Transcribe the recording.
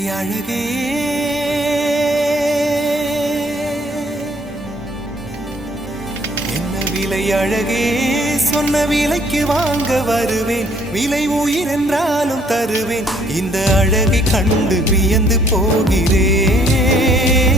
விலை அழகே என்ன விலை அழகே சொன்ன விலைக்கு வாங்க வருவேன் விலை உயிர் என்றாலும் தருவேன் இந்த அழகை கண்டு வியந்து போகிறேன்